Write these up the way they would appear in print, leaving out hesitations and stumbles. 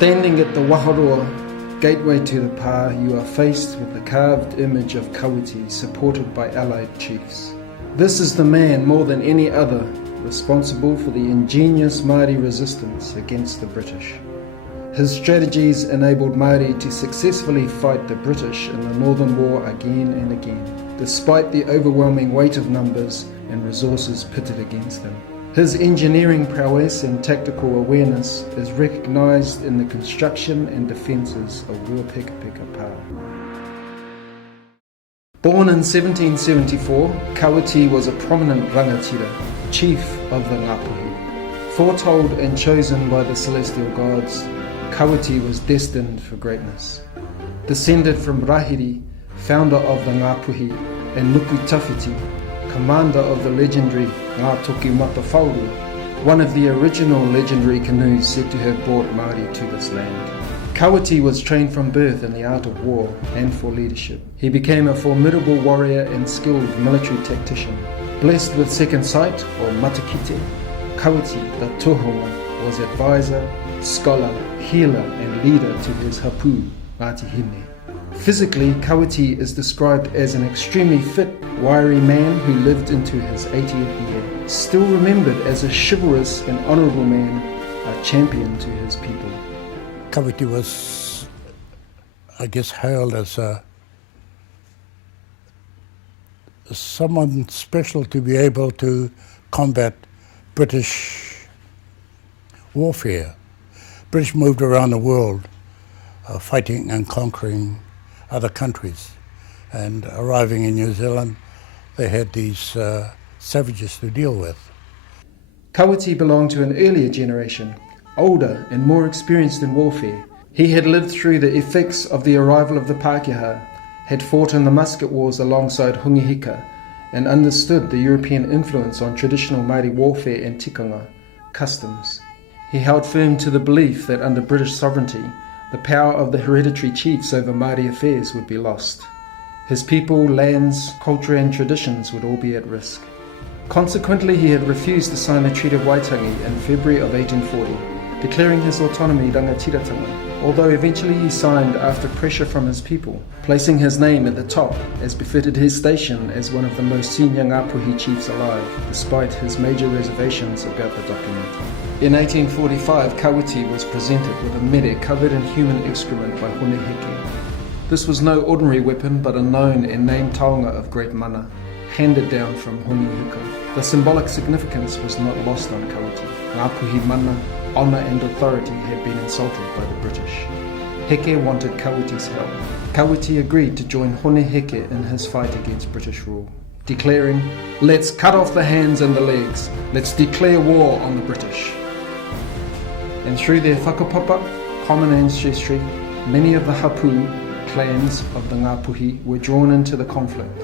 Standing at the Waharoa, gateway to the Pa, you are faced with the carved image of Kawiti supported by allied chiefs. This is the man, more than any other, responsible for the ingenious Māori resistance against the British. His strategies enabled Māori to successfully fight the British in the Northern War again and again, despite the overwhelming weight of numbers and resources pitted against them. His engineering prowess and tactical awareness is recognised in the construction and defences of Ruapekapeka Pa. Born in 1774, Kawiti was a prominent rangatira, chief of the Ngāpuhi. Foretold and chosen by the celestial gods, Kawiti was destined for greatness. Descended from Rahiri, founder of the Ngāpuhi, and Ruki Kawiti, commander of the legendary Ngā Toki Matawhauru, one of the original legendary canoes said to have brought Māori to this land. Kawiti was trained from birth in the art of war and for leadership. He became a formidable warrior and skilled military tactician. Blessed with second sight, or matakite, Kawiti, the tohunga, was advisor, scholar, healer and leader to his hapu, Ngāti Hine. Physically, Kawiti is described as an extremely fit, wiry man who lived into his 80th year. Still remembered as a chivalrous and honourable man, a champion to his people. Kawiti was, I guess, hailed as someone special to be able to combat British warfare. British moved around the world fighting and conquering other countries, and arriving in New Zealand they had these savages to deal with. Kawiti belonged to an earlier generation, older and more experienced in warfare. He had lived through the effects of the arrival of the Pākehā, had fought in the musket wars alongside Hungihika, and understood the European influence on traditional Māori warfare and tikanga customs. He held firm to the belief that under British sovereignty, the power of the hereditary chiefs over Māori affairs would be lost. His people, lands, culture and traditions would all be at risk. Consequently, he had refused to sign the Treaty of Waitangi in February of 1840, declaring his autonomy rangatiratanga, although eventually he signed after pressure from his people, placing his name at the top as befitted his station as one of the most senior Ngāpuhi chiefs alive, despite his major reservations about the document. In 1845, Kawiti was presented with a mere covered in human excrement by Hone Heke. This was no ordinary weapon, but a known and named taonga of great mana, handed down from Hungihika. The symbolic significance was not lost on Kawiti. Ngāpuhi mana, honour and authority had been insulted by the British. Heke wanted Kawiti's help. Kawiti agreed to join Hone Heke in his fight against British rule, declaring, "Let's cut off the hands and the legs. Let's declare war on the British." And through their whakapapa, common ancestry, many of the hapu clans of the Ngāpuhi were drawn into the conflict,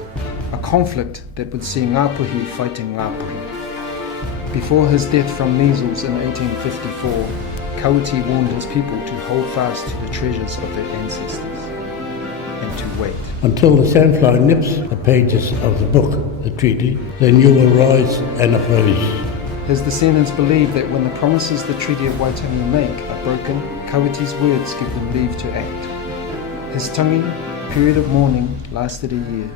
a conflict that would see Ngāpuhi fighting Ngāpuhi. Before his death from measles in 1854, Kawiti warned his people to hold fast to the treasures of their ancestors and to wait. Until the sandfly nips the pages of the book, the treaty, then you will rise and oppose. His descendants believe that when the promises the Treaty of Waitangi make are broken, Kawiti's words give them leave to act. His tangi, period of mourning, lasted a year.